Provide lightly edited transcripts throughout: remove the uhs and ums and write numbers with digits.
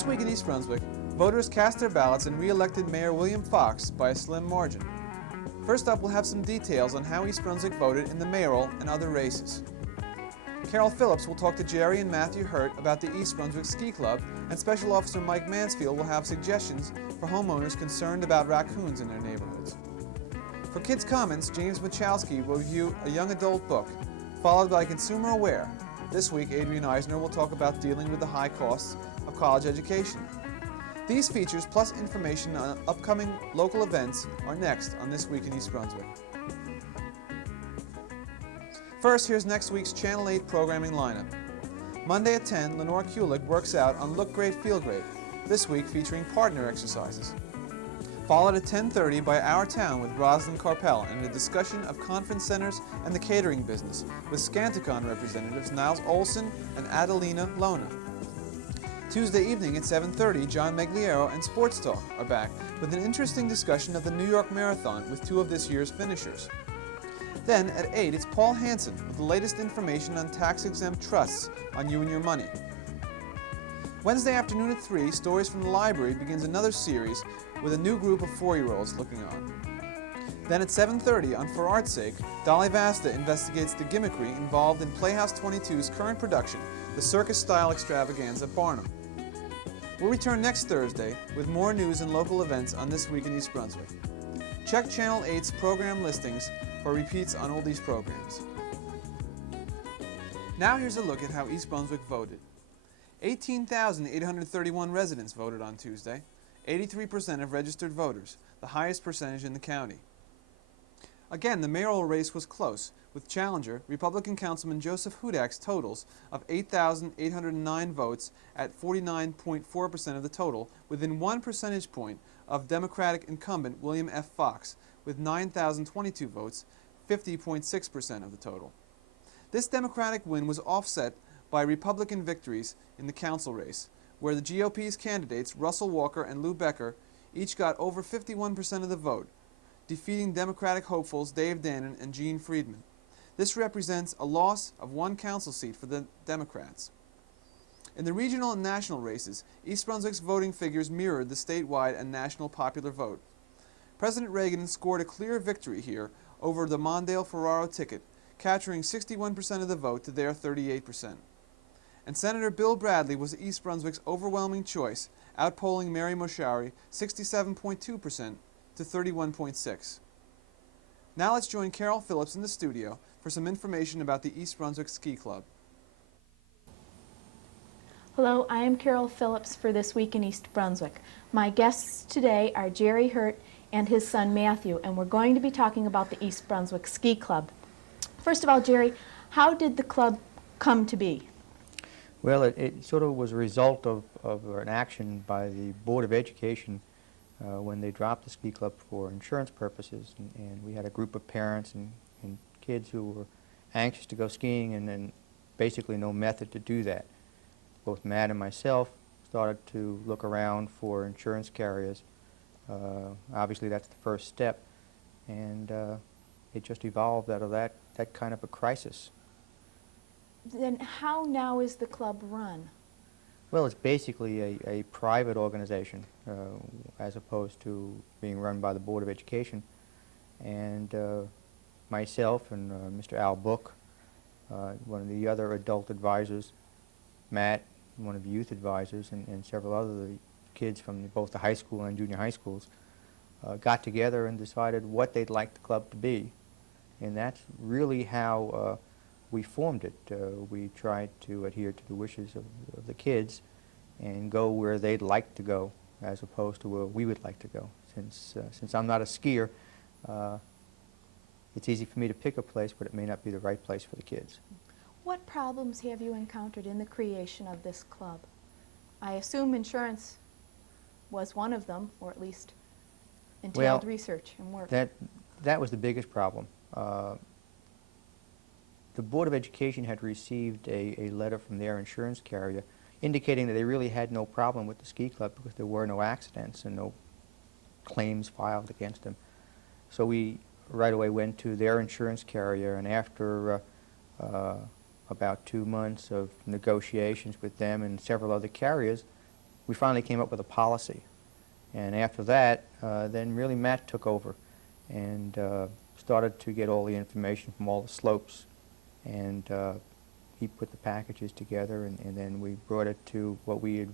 This week in East Brunswick, voters cast their ballots and re-elected Mayor William Fox by a slim margin. First up, we'll have some details on how East Brunswick voted in the mayoral and other races. Carol Phillips will talk to Jerry and Matthew Hurt about the East Brunswick Ski Club, and Special Officer Mike Mansfield will have suggestions for homeowners concerned about raccoons in their neighborhoods. For Kids Comments, James Michalski will review a young adult book, followed by Consumer Aware. This week, Adrian Eisner will talk about dealing with the high costs of college education. These features, plus information on upcoming local events, are next on This Week in East Brunswick. First, here's next week's Channel 8 programming lineup. Monday at 10, Lenore Kulig works out on Look Great, Feel Great, this week featuring partner exercises. Followed at 10:30 by Our Town with Rosalind Carpel and a discussion of conference centers and the catering business with Scanticon representatives Niles Olson and Adelina Lona. Tuesday evening at 7:30, John Megliero and Sports Talk are back with an interesting discussion of the New York Marathon with two of this year's finishers. Then at 8, it's Paul Hansen with the latest information on tax-exempt trusts on You and Your Money. Wednesday afternoon at 3, Stories from the Library begins another series with a new group of 4-year-olds looking on. Then at 7:30, on For Art's Sake, Dolly Vasta investigates the gimmickry involved in Playhouse 22's current production, the circus-style extravaganza Barnum. We'll return next Thursday with more news and local events on This Week in East Brunswick. Check Channel 8's program listings for repeats on all these programs. Now here's a look at how East Brunswick voted. 18,831 residents voted on Tuesday, 83% of registered voters, the highest percentage in the county. Again, the mayoral race was close, with challenger, Republican Councilman Joseph Hudak's totals of 8,809 votes at 49.4% of the total, within 1 percentage point of Democratic incumbent William F. Fox, with 9,022 votes, 50.6% of the total. This Democratic win was offset by Republican victories in the council race, where the GOP's candidates, Russell Walker and Lou Becker, each got over 51% of the vote, defeating Democratic hopefuls Dave Dannon and Gene Friedman. This represents a loss of 1 council seat for the Democrats. In the regional and national races, East Brunswick's voting figures mirrored the statewide and national popular vote. President Reagan scored a clear victory here over the Mondale-Ferraro ticket, capturing 61% of the vote to their 38%. And Senator Bill Bradley was East Brunswick's overwhelming choice, outpolling Mary Moshari 67.2% to 31.6%. Now let's join Carol Phillips in the studio for some information about the East Brunswick Ski Club. Hello, I am Carol Phillips for This Week in East Brunswick. My guests today are Jerry Hurt and his son Matthew, and we're going to be talking about the East Brunswick Ski Club. First of all, Jerry, how did the club come to be? Well, it sort of was a result of an action by the Board of Education when they dropped the ski club for insurance purposes, and we had a group of parents and kids who were anxious to go skiing and then basically no method to do that. Both Matt and myself started to look around for insurance carriers. Obviously that's the first step, and it just evolved out of that kind of a crisis. Then how now is the club run? Well, it's basically a private organization as opposed to being run by the Board of Education. And myself and Mr. Al Book, one of the other adult advisors, Matt, one of the youth advisors, and several other kids from both the high school and junior high schools, got together and decided what they'd like the club to be. And that's really how we formed it. We tried to adhere to the wishes of the kids and go where they'd like to go as opposed to where we would like to go. Since I'm not a skier, it's easy for me to pick a place, but it may not be the right place for the kids. What problems have you encountered in the creation of this club? I assume insurance was one of them, or at least entailed research and work. That was the biggest problem. The Board of Education had received a letter from their insurance carrier indicating that they really had no problem with the ski club because there were no accidents and no claims filed against them. So we right away went to their insurance carrier, and after about 2 months of negotiations with them and several other carriers, we finally came up with a policy. And after that, then really Matt took over and started to get all the information from all the slopes. And he put the packages together, and then we brought it to what we had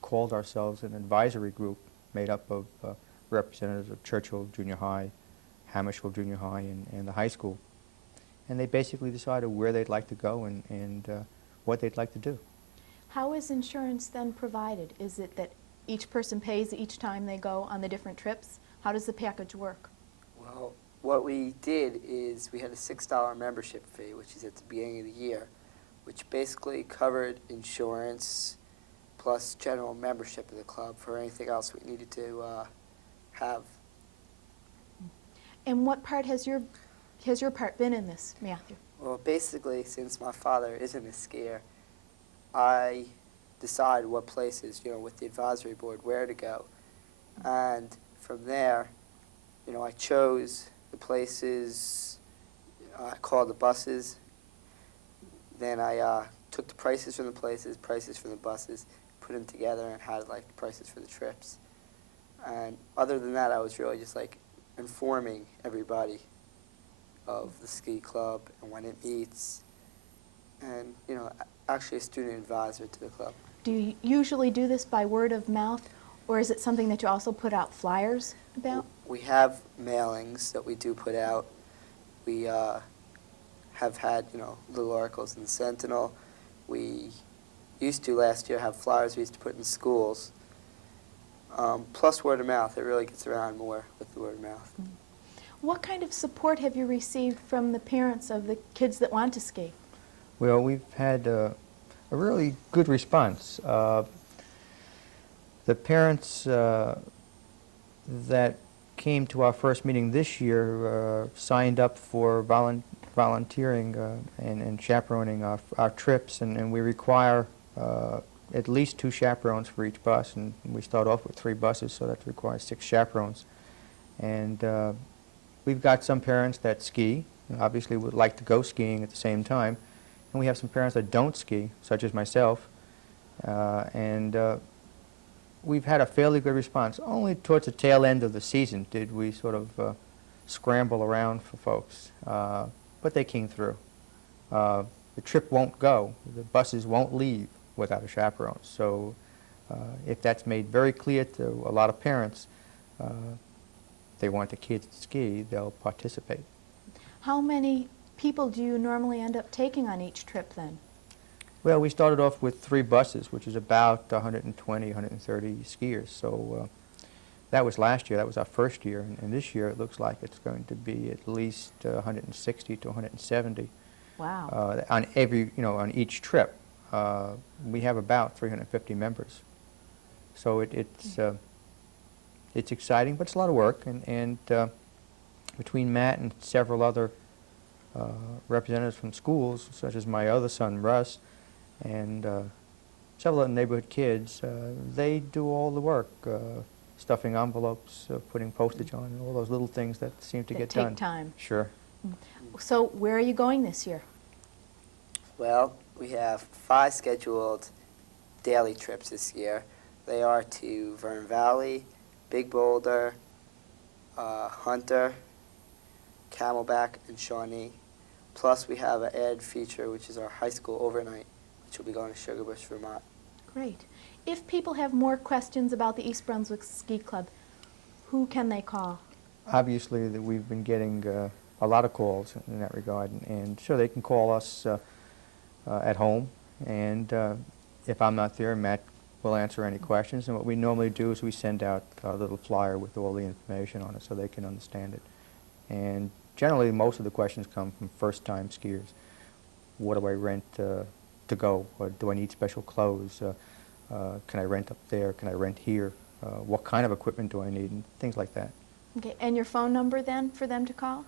called ourselves an advisory group made up of representatives of Churchill Junior High, Hammersfield Junior High, and the high school. And they basically decided where they'd like to go and what they'd like to do. How is insurance then provided? Is it that each person pays each time they go on the different trips? How does the package work? Well, what we did is we had a $6 membership fee, which is at the beginning of the year, which basically covered insurance plus general membership of the club for anything else we needed to have. And what part has your part been in this, Matthew? Well, basically, since my father isn't a skier, I decide what places, with the advisory board, where to go. And from there, I chose the places, I called the buses, then I took the prices from the places, prices from the buses, put them together and had like the prices for the trips. And other than that, I was really just like informing everybody of the ski club and when it meets, and actually a student advisor to the club. Do you usually do this by word of mouth, or is it something that you also put out flyers about? We have mailings that we do put out. We have had, little articles in the Sentinel. We used to last year have flyers we used to put in schools. Plus word of mouth, it really gets around more with the word of mouth. Mm. What kind of support have you received from the parents of the kids that want to ski? Well, we've had a really good response. The parents that came to our first meeting this year signed up for volunteering and chaperoning our trips, and we require at least 2 chaperones for each bus, and we start off with 3 buses, so that requires 6 chaperones. And we've got some parents that ski, and obviously would like to go skiing at the same time, and we have some parents that don't ski, such as myself, and we've had a fairly good response. Only towards the tail end of the season did we sort of scramble around for folks, but they came through. The trip won't go, the buses won't leave without a chaperone, so if that's made very clear to a lot of parents, they want the kids to ski, they'll participate. How many people do you normally end up taking on each trip then? Well, we started off with 3 buses, which is about 120, 130 skiers. So that was last year. That was our first year. And this year it looks like it's going to be at least 160 to 170. Wow. On every, on each trip. We have about 350 members. So it's exciting, but it's a lot of work. And between Matt and several other representatives from schools, such as my other son, Russ, and several other neighborhood kids, they do all the work, stuffing envelopes, putting postage on, and all those little things that seem to get done. Take time. Sure. So where are you going this year? Well, we have 5 scheduled daily trips this year. They are to Vern Valley, Big Boulder, Hunter, Camelback, and Shawnee. Plus, we have an added feature, which is our high school overnight, which will be going to Sugar Bush, Vermont. Great. If people have more questions about the East Brunswick Ski Club, who can they call? Obviously, we've been getting a lot of calls in that regard, and sure, they can call us at home, and if I'm not there, Matt will answer any questions. And what we normally do is we send out a little flyer with all the information on it so they can understand it. And generally, most of the questions come from first-time skiers. What do I rent to go? Or do I need special clothes? Can I rent up there? Can I rent here? What kind of equipment do I need? And things like that. Okay, and your phone number then for them to call?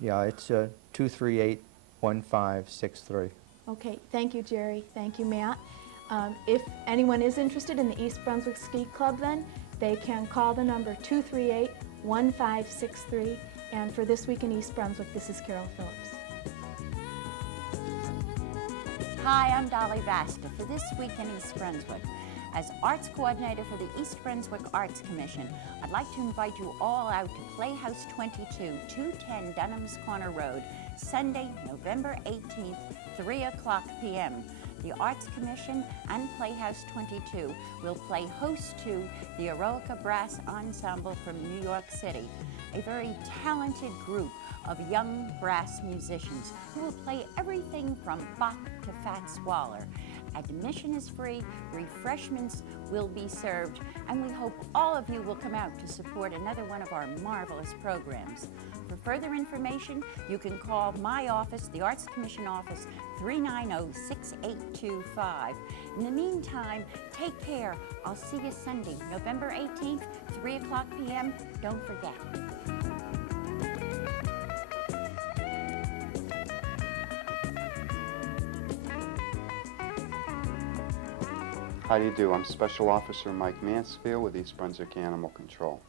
Yeah, it's 238-1563. Okay, thank you, Jerry. Thank you, Matt. If anyone is interested in the East Brunswick Ski Club then, they can call the number 238-1563. And for This Week in East Brunswick, this is Carol Phillips. Hi, I'm Dolly Vasta for This Week in East Brunswick. As Arts Coordinator for the East Brunswick Arts Commission, I'd like to invite you all out to Playhouse 22, 210 Dunham's Corner Road, Sunday, November 18th, 3 o'clock p.m. The Arts Commission and Playhouse 22 will play host to the Eroica Brass Ensemble from New York City, a very talented group of young brass musicians who will play everything from Bach to Fats Waller. Admission is free, refreshments will be served, and we hope all of you will come out to support another one of our marvelous programs. For further information, you can call my office, the Arts Commission office, 390-6825. In the meantime, take care. I'll see you Sunday, November 18th, 3 o'clock p.m. Don't forget. How do you do? I'm Special Officer Mike Mansfield with East Brunswick Animal Control.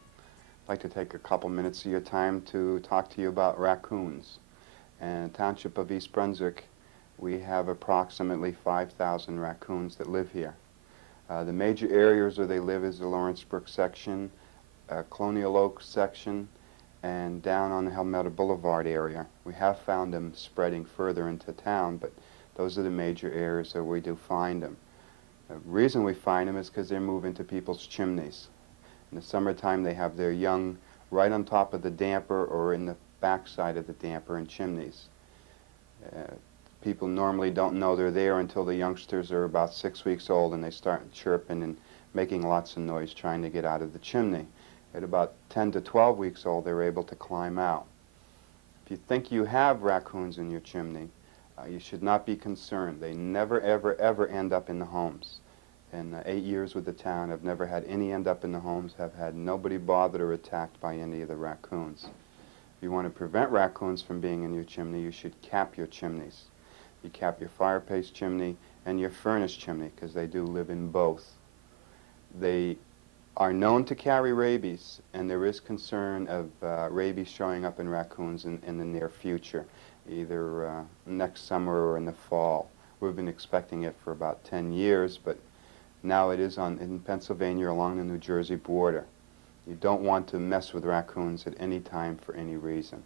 I'd like to take a couple minutes of your time to talk to you about raccoons. In the township of East Brunswick, we have approximately 5,000 raccoons that live here. The major areas where they live is the Lawrenceburg section, Colonial Oaks section, and down on the Helmetta Boulevard area. We have found them spreading further into town, but those are the major areas where we do find them. The reason we find them is because they move into people's chimneys. In the summertime, they have their young right on top of the damper or in the backside of the damper in chimneys. People normally don't know they're there until the youngsters are about 6 weeks old and they start chirping and making lots of noise trying to get out of the chimney. At about 10 to 12 weeks old, they're able to climb out. If you think you have raccoons in your chimney, you should not be concerned. They never, ever, ever end up in the homes. In 8 years with the town, I've never had any end up in the homes. I've had nobody bothered or attacked by any of the raccoons. If you want to prevent raccoons from being in your chimney, you should cap your chimneys. You cap your fireplace chimney and your furnace chimney, because they do live in both. They are known to carry rabies, and there is concern of rabies showing up in raccoons in the near future, either next summer or in the fall. We've been expecting it for about 10 years, but now it is in Pennsylvania along the New Jersey border. You don't want to mess with raccoons at any time for any reason.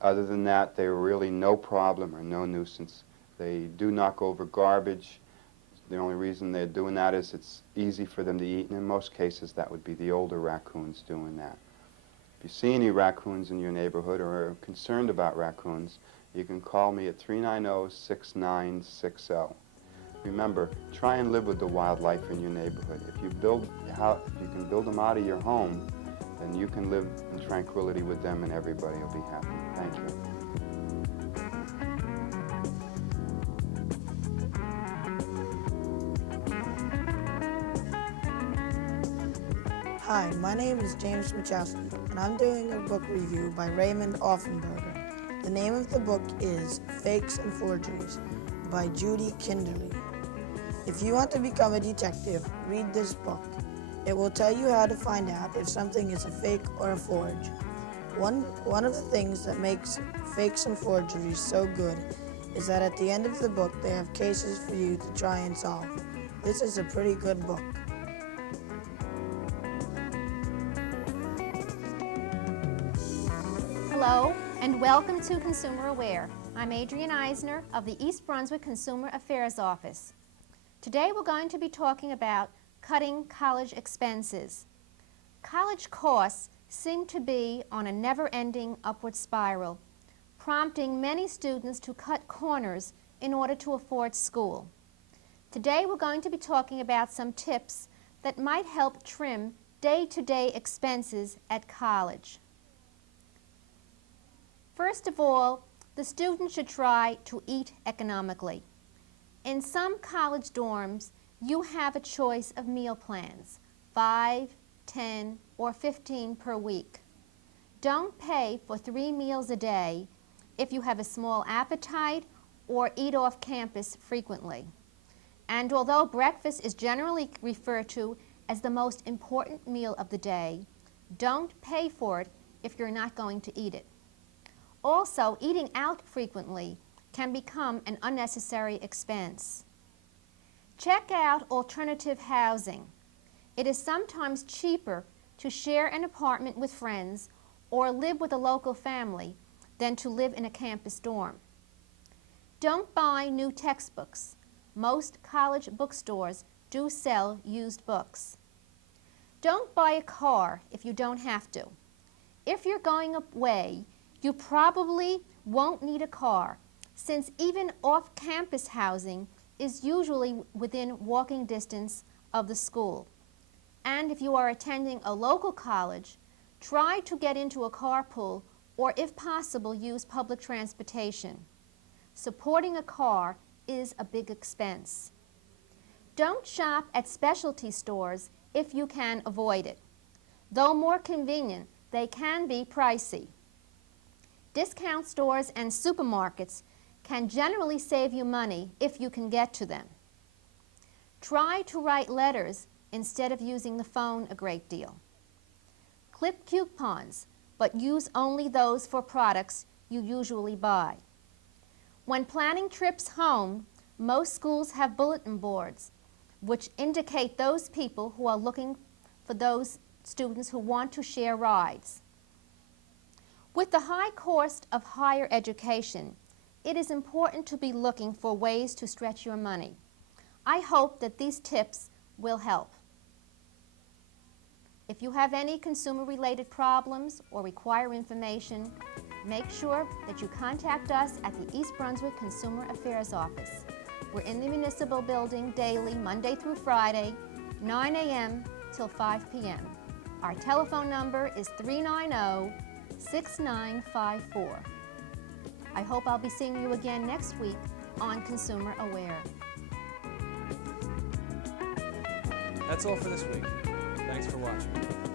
Other than that, they're really no problem or no nuisance. They do knock over garbage. The only reason they're doing that is it's easy for them to eat, and in most cases that would be the older raccoons doing that. If you see any raccoons in your neighborhood or are concerned about raccoons, you can call me at 390-6960. Remember, try and live with the wildlife in your neighborhood. If you can build them out of your home, then you can live in tranquility with them and everybody will be happy. Thank you. Hi, my name is James Machowski, and I'm doing a book review by Raymond Offenberger. The name of the book is Fakes and Forgeries by Judy Kinderly. If you want to become a detective, read this book. It will tell you how to find out if something is a fake or a forge. One of the things that makes fakes and forgeries so good is that at the end of the book they have cases for you to try and solve. This is a pretty good book. Hello and welcome to Consumer Aware. I'm Adrienne Eisner of the East Brunswick Consumer Affairs Office. Today we're going to be talking about cutting college expenses. College costs seem to be on a never-ending upward spiral, prompting many students to cut corners in order to afford school. Today we're going to be talking about some tips that might help trim day-to-day expenses at college. First of all, the student should try to eat economically. In some college dorms, you have a choice of meal plans, 5, 10, or 15 per week. Don't pay for 3 meals a day if you have a small appetite or eat off campus frequently. And although breakfast is generally referred to as the most important meal of the day, don't pay for it if you're not going to eat it. Also, eating out frequently can become an unnecessary expense. Check out alternative housing. It is sometimes cheaper to share an apartment with friends or live with a local family than to live in a campus dorm. Don't buy new textbooks. Most college bookstores do sell used books. Don't buy a car if you don't have to. If you're going away, you probably won't need a car, since even off-campus housing is usually within walking distance of the school. And if you are attending a local college, try to get into a carpool or, if possible, use public transportation. Supporting a car is a big expense. Don't shop at specialty stores if you can avoid it. Though more convenient, they can be pricey. Discount stores and supermarkets can generally save you money if you can get to them. Try to write letters instead of using the phone a great deal. Clip coupons, but use only those for products you usually buy. When planning trips home, most schools have bulletin boards which indicate those people who are looking for those students who want to share rides. With the high cost of higher education, it is important to be looking for ways to stretch your money. I hope that these tips will help. If you have any consumer-related problems or require information, make sure that you contact us at the East Brunswick Consumer Affairs Office. We're in the municipal building daily, Monday through Friday, 9 a.m. till 5 p.m. Our telephone number is 390-6954. I hope I'll be seeing you again next week on Consumer Aware. That's all for this week. Thanks for watching.